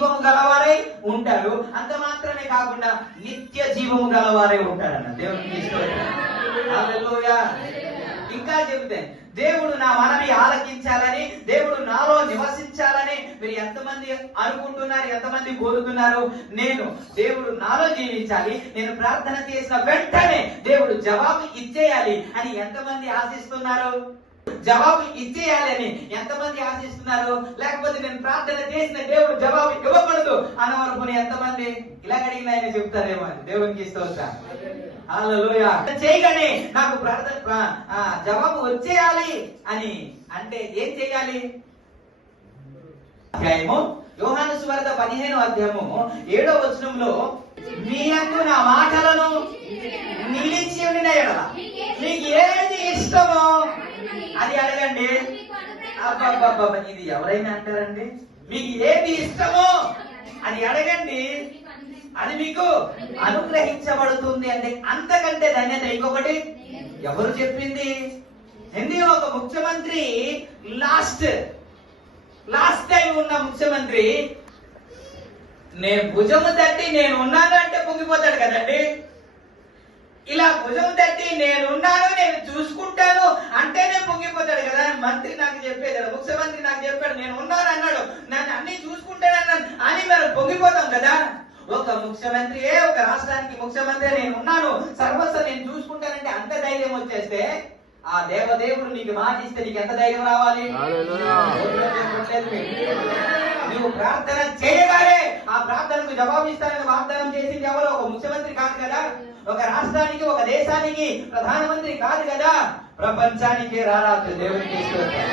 జీవము గలవారై ఉంటారు అంత మాత్రమే కాకుండా నిత్య జీవము గలవారై ఉంటారన్న దేవునికి ఇంకా చెబితే దేవుడు నా మనవి ఆలకించాలని దేవుడు నాలో నివసించాలని మీరు ఎంతమంది అనుకుంటున్నారు ఎంతమంది కోరుతున్నారు? నేను దేవుడు నాలో జీవించాలి నేను ప్రార్థన చేసిన వెంటనే దేవుడు జవాబు ఇచ్చేయాలి అని ఎంతమంది ఆశిస్తున్నారు? జవాబు ఇచ్చేయాలని ఎంతమంది ఆశిస్తున్నారు? లేకపోతే నేను ప్రార్థన చేసిన దేవుడు జవాబు ఇవ్వకూడదు అనవరకుని ఎంతమంది ఇలా అడిగిన ఆయన చెప్తారేమో అని. దేవునికి స్తోత్రం. చేయగానే నాకు ప్రార్థన జవాబు వచ్చేయాలి అని అంటే ఏం చేయాలి? అధ్యాయము యోహాను సువార్త పదిహేను అధ్యాయము ఏడో వచనంలో నీకు నా మాటలను నిలిచి ఉండిన ఎడల మీకు ఏది ఇష్టమో అండి అబ్బాబ్బాబ్బా ఇది ఎవరైనా అంటారండి? మీకు ఏది ఇష్టమో అది అడగండి. అది మీకు అనుగ్రహించబడుతుంది అంటే అంతకంటే ధన్యత ఇంకొకటి. ఎవరు చెప్పింది? ఎందుకు ఒక ముఖ్యమంత్రి లాస్ట్ లాస్ట్ టైం ఉన్న ముఖ్యమంత్రి నేను భుజము తట్టి నేను ఉన్నాను అంటే పొంగిపోతాడు కదండి. ఇలా భుజం తట్టి నేను ఉన్నాను నేను చూసుకుంటాను మంత్రి నాకు చెప్పేది ముఖ్యమంత్రి నాకు చెప్పాడు నేను ఉన్నాను అన్నాడు. నన్ను అన్ని చూసుకుంటాను అన్నాను అని మనం పొంగిపోతాం కదా. ఒక ముఖ్యమంత్రి ఒక రాష్ట్రానికి ముఖ్యమంత్రి నేను ఉన్నాను సర్వస్వ నేను చూసుకుంటానంటే అంత ధైర్యం వచ్చేస్తే ఆ దేవదేవుడు నీకు మాట ఇస్తే నీకు ఎంత ధైర్యం రావాలి. నువ్వు ప్రార్థన చేయగానే ఆ ప్రార్థనకు జవాబు ఇస్తానని వాగ్దానం చేసింది ఎవరు? ఒక కాదు కదా ఒక రాష్ట్రానికి ఒక దేశానికి ప్రధానమంత్రి కాదు కదా ప్రపంచానికి రారాజు దేవునికి స్తోత్రం.